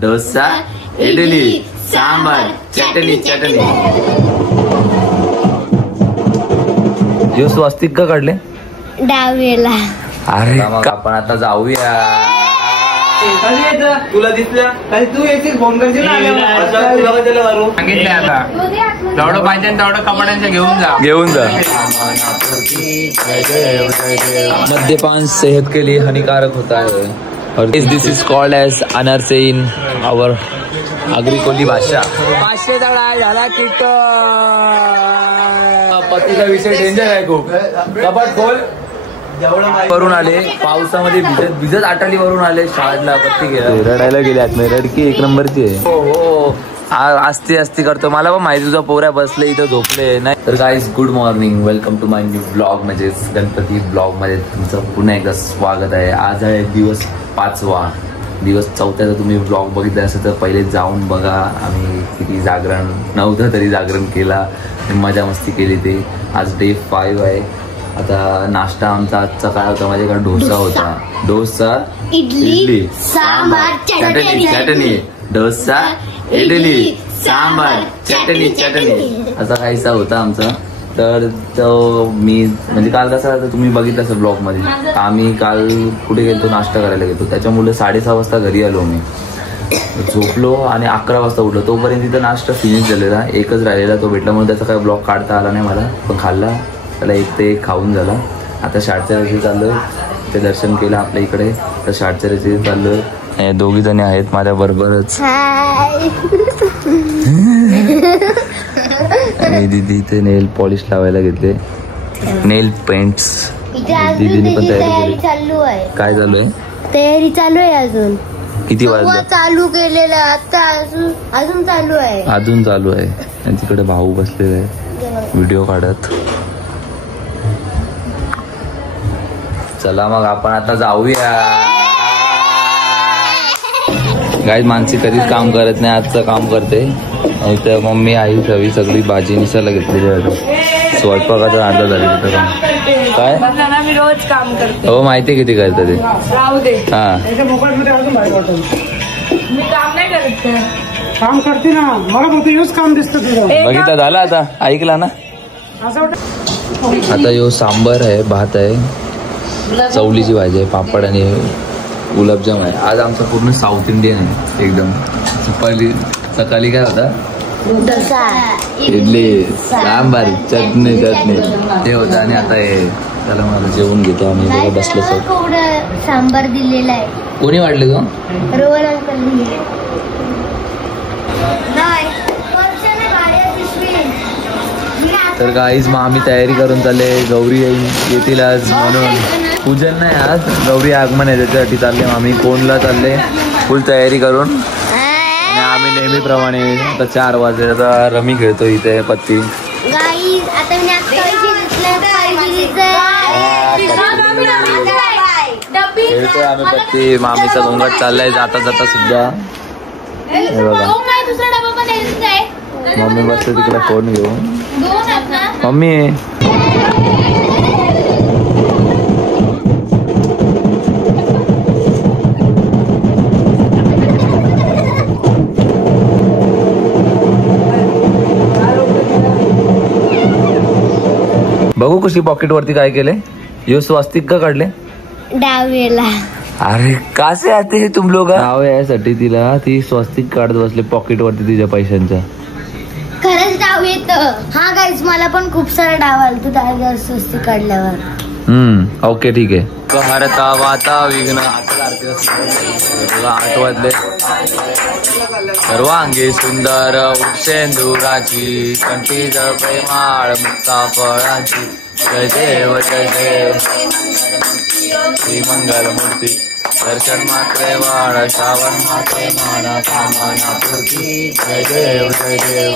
डोसा, इडली, सांबार, चटणी चटणी. यो स्वस्तिक का काढले डावेला. अरे मग आपण आता जाऊया. तुला दिसलं तू येशील फोन करशील सांगितलंय आता जेवढं पाहिजे तेवढं कपड्यांचं घेऊन जा. मद्यपान सेहत के लिए हानिकारक होता है और this is called as anarse in our Agri Koli भाषा. 500 झाला किट. पत्तीचा विषय डेंजर आहे खूप. कपाट खोल. वरून आले पावसामध्ये भिजत आटाली वरून आले शाळेला. पत्ती गेला रडायला गेल्यात. रडकी 1 नंबरची आहे. हो आस्ती करतो. मला पण माहिती तुझा पोऱ्या बसले इथं झोपले नाही. तर guys good morning, welcome to my new blog म्हणजे गणपती ब्लॉग मध्ये तुमचं पुन्हा एकदा स्वागत आहे. आज आहे दिवस 5वा. दिवस 4थ्याचा तुम्ही ब्लॉग बघितला असेल तर पहिले जाऊन बघा. आम्ही किती जागरण नव्हतं तरी जागरण केला, मजा मस्ती केली. ते आज डे 5 आहे. आता नाश्ता आमचा आजचा काय होता माझ्याकडे डोसा होता. डोसा इडली सांबार चटणी. डोसा इडली सांबार चटणी असा काहीसा होता आमचा. तर तो मी म्हणजे काल कसा तुम्ही बघितलं असेल ब्लॉग मध्ये. आम्ही काल कुठे गेलो नाश्ता करायला गेलो. त्याच्यामुळे 6:30 वाजता घरी आलो. मी झोपलो आणि 11 वाजता उठलो. तोपर्यंत तिथं नाश्ता फिनिश झालेला. एकच राहिलेला तो भेटल्यामुळे त्याचा काही ब्लॉग काढता आला नाही मला. पण खाल्ला त्याला. 1 ते 1 खाऊन झाला. आता शाळेच्या रस्ते चाललोय. ते दर्शन केलं आपल्या इकडे. तर शाळेच्या रस्ते चाललोय. 2 जणी आहेत माझ्या बरोबरच. आणि दीदी इथे नेल पॉलिश लावायला घेतले. नेल पेंट्स दीदीने पण तयारी चालू आहे. काय चालू आहे? तयारी चालू आहे. अजून किती वाजता चालू केलेलं आता अजून चालू आहे. अजून चालू आहे. आणि तिकडे भाऊ बसलेले आहे व्हिडिओ काढत. चला मग आपण आता जाऊया. गाईज मानसी कधीच काम करत नाही. आजचं काम करते. आणि तर मम्मी आई सगळी भाजी निसायला घेतलेली आहे. स्वयंपाकाचं अर्धा झाले तिथं काम. काय मी रोज काम करते. हो माहिती किती करतं ते. हा मी काम नाही करत. काम करते ना. मला फक्त हेच काम दिसतं तुझं. बघितलं झालं आता. ऐकला ना. आता यो सांबर आहे, भात आहे, चवलीची भाजी आहे, पापड आणि गुलाबजाम आहे. आज आमचं पूर्ण साऊथ इंडियन आहे एकदम. सकाळी काय होता? डोसा इडली सांबार चटणी ते होतं. आणि आता हे त्याला मला जेवून घेतो आम्ही. बघा बसलो सर. सांबार दिलेला आहे. कोणी वाढले तो? रोहन अंकल. तर गाईज मग आम्ही तयारी करून चालले. गौरी येतील आज म्हणून. पूजन नाही आज, गौरी आगमन आहे त्याच्यासाठी चालले. आम्ही कोणला चालले फुल तयारी करून. आणि आम्ही नेहमीप्रमाणे आता 4 वाजले. आता रमी खेळतो इथे पत्ती. खेळतोय आम्ही पत्ती. मामीचा घोंगाट चाललाय जाता जाता सुद्धा. हे बघा मम्मी बसते तिकडे फोन घेऊन. मम्मी बघू कशी पॉकेट वरती काय केले. यो स्वस्तिक का काढले डावेला. अरे कसे आते हे तुम लोग. नाव यासाठी तिला ती स्वस्तिक काढत बसले पॉकेट वरती तिच्या पैशांच्या. खरंच डाव येत. हा गाईज मला पण खूप सारा डाव आला तू डाव स्वस्तिक काढल्यावर. ओके ठीक आहे. हरता वाता विघ्न 8 वाजले. सर्वांगी सुंदर उक्षेंदुराची कंठी जळपे माळ मुक्ता फळाची. जय देव श्री मंगल मूर्ती. दर्शन मात्रे वाळ श्रावण मात्रे माणा कामना पूर्ती. जय देव जय देव.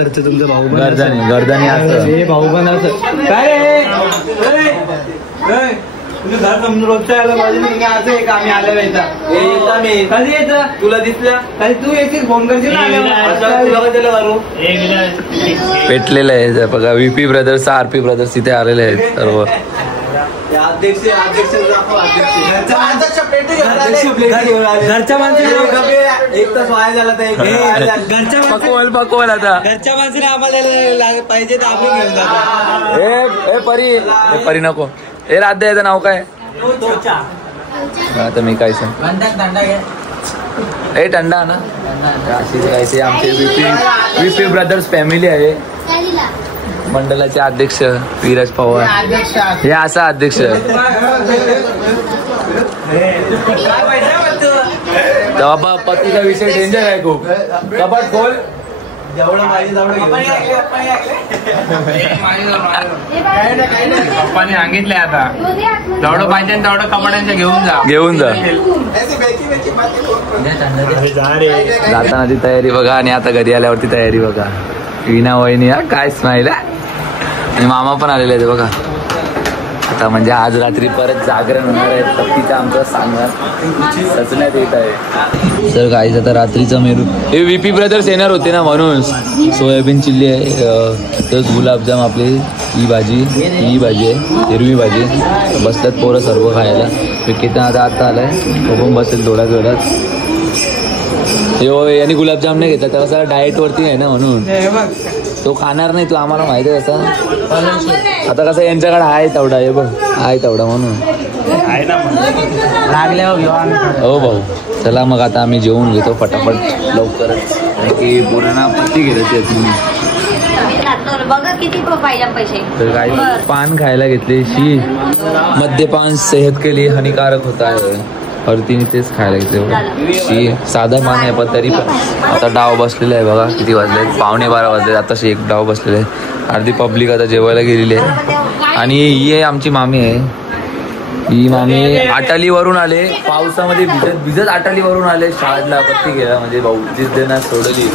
घरचं तुमचं भाऊ पण गर्दानी असं हे भाऊ पण असं काय रे तुला घर समजून रोजच्या यायला पाहिजे तुम्ही असं एक आम्ही आलेला येतात मी कधी येतं तुला दिसल्या कधी तू येशील फोन करशील पेटलेलं आहे बघा. VP ब्रदर्स RP ब्रदर्स तिथे आलेले आहेत सर्व. घरच्या माणसाने एक तास वाया झाला पकवल आता घरच्या माणसाने आम्हाला पाहिजे तर आपण घेऊन जातो. ए परी नको. हे राध्या याचं नाव काय आता मी काय सांग टंडा ना अशीच काय ते आमचे VP ब्रदर्स फॅमिली आहे. मंडळाचे अध्यक्ष विराज पवार हे असा अध्यक्ष. तेव्हा पत्तीचा विषय डेंजर आहे खूप. कपाट खोल जेवढं पाहिजे पप्पाने सांगितलंय आता जेवढं पाहिजे तेवढं कपड्यांच्या घेऊन जा. जाताना ती तयारी बघा आणि आता घरी आल्यावरती तयारी बघा. विना वहिनी हा काय स्माईल आणि मामा पण आलेले आहेत बघा. आता म्हणजे आज रात्री परत जागरण होणार आहे. पत्तीचं आमचं सांगणार सचण्यात येत आहे. सर काहीच आता रात्रीचं मेरू हे VP ब्रदर्स येणार होते ना म्हणून सोयाबीन चिल्ली आहे तस गुलाबजाम आपली ही भाजी आहे हिरवी भाजी. बसल्यात पोरं सर्व खायला. केतन आता आलाय बघून बसेल थोड्याच वेळात. यांनी गुलाबजाम नाही घेतला त्याला सगळं डाएट वरती आहे ना म्हणून तो खाणार नाही. तो आम्हाला माहिती आहे तसा. आता कसं यांच्याकडे आहे तेवढा हे बघ आहे तेवढा म्हणून हो भाऊ. चला मग आता आम्ही जेवून घेतो फटाफट लवकरच की पूर्ण पत्ती घेतो. तर काही पान खायला घेतले. मद्यपान सेहत के लिए हानिकारक होता है और तिने तेच खायला घेतले. साधा पान आहे पण तरी पण आता डाव बसलेला आहे बघा. किती वाजले 11:15 वाजले. आताशी एक डाव बसलेले आहे. अर्धी पब्लिक आता जेवायला गेलेली आहे. आणि ही आहे आमची मामी आहे. ही मामी आटालीवरून आले पावसामध्ये भिजत आटालीवरून आले शाळेला पत्ती घ्यायला. म्हणजे भाऊ जिस देना सोडली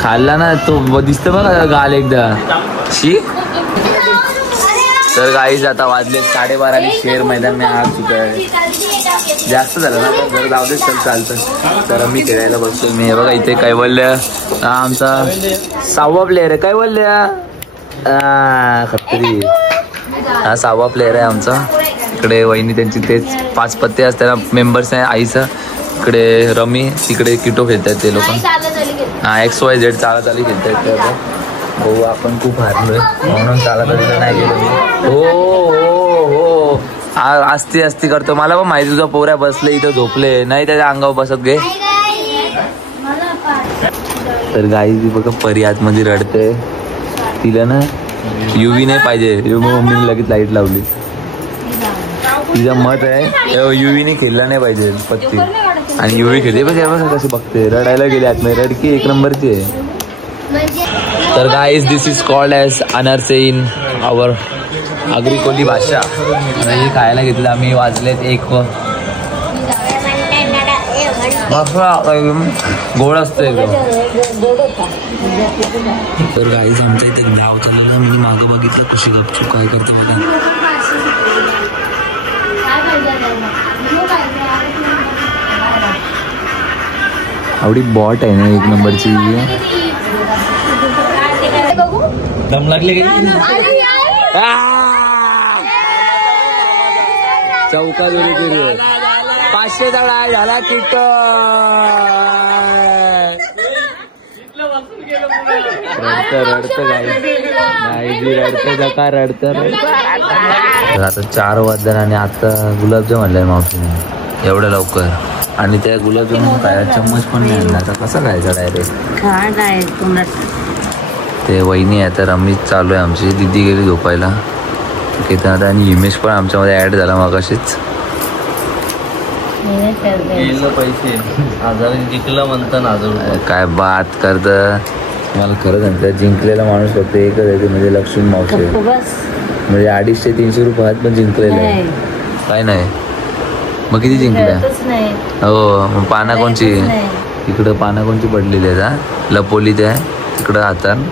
खाल्ला ना तो दिसतं बघा गाल एकदा शी. तर गाईज आता वाजले 12:30 आणि शेर मैदान में आ चुका आहे. जास्त झालं ना तर जर जाऊ दे चल चालतं. तर मी खेळायला बसतो. मी बघा इथे कैवल्य आमचा 6वा प्लेअर आहे. कैवल्य खत्री हा 6वा प्लेअर आहे आमचा. इकडे वहिनी त्यांची तेच 5 पत्ते असताना मेंबर्स आहे आईचं. इकडे रमी तिकडे किटो खेळतात ते लोक. हा XYZ चालत आली खेळतात. भाऊ आपण खूप हारलोय म्हणून चालत नाही गेलो. हो आस्ती करतो. मला पण माहिती तुझा पोऱ्या बसले इथं झोपले नाही त्याच्या अंगावर बसत गे. तर गाई बघा परी आतमध्ये रडते. तिला ना UV नाही पाहिजे. मम्मीने लगेच लाईट लावली. तिचा मत आहे UVने खेळला नाही पाहिजे पत्ती आणि UV खेळते बघ कशी बघते. रडायला गेली आतमध्ये. रडकी 1 नंबरची आहे. तर guys this is called as anarse in our Agri Koli भाषा. हे खायला घेतलं आम्ही. वाजलेत 1. गोड असतं एकदम. तर गाईज आमच्या इथे गाव चाललं ना. मी मागं बघितलं कशी गपचूप काय करते बघा. आवडी बॉट आहे ना 1 नंबरची. दम लागले चौका जोरी केली. 500 दळा झाला किट. रडतं आता 4 वाजता आणि आता गुलाबजाम आणलाय मावशीने एवढ्या लवकर. आणि त्या गुलाबजाम काय चम्मच पण नाही आणला. आता कसं खायचा डायरेक्ट. ते वहिनी आहे तर आम्ही चालू आहे आमची. दिदी गेली झोपायला. केतन आणि हिमेश पण आमच्यामध्ये ऍड झाला मग अशीच. पैसे जिंकलं म्हणतं ना. काय बात करत. मला खरं सांगतं जिंकलेला माणूस फक्त एकच आहे ते म्हणजे लक्ष्मी मावशी. म्हणजे 250-300 रुपयात पण जिंकलेलं आहे. काय नाही मग किती जिंकल्या. हो मग पाना कोणची तिकडं पानं कोणती पडलेली आहेत हा लपोली ते आहे तिकडं हातान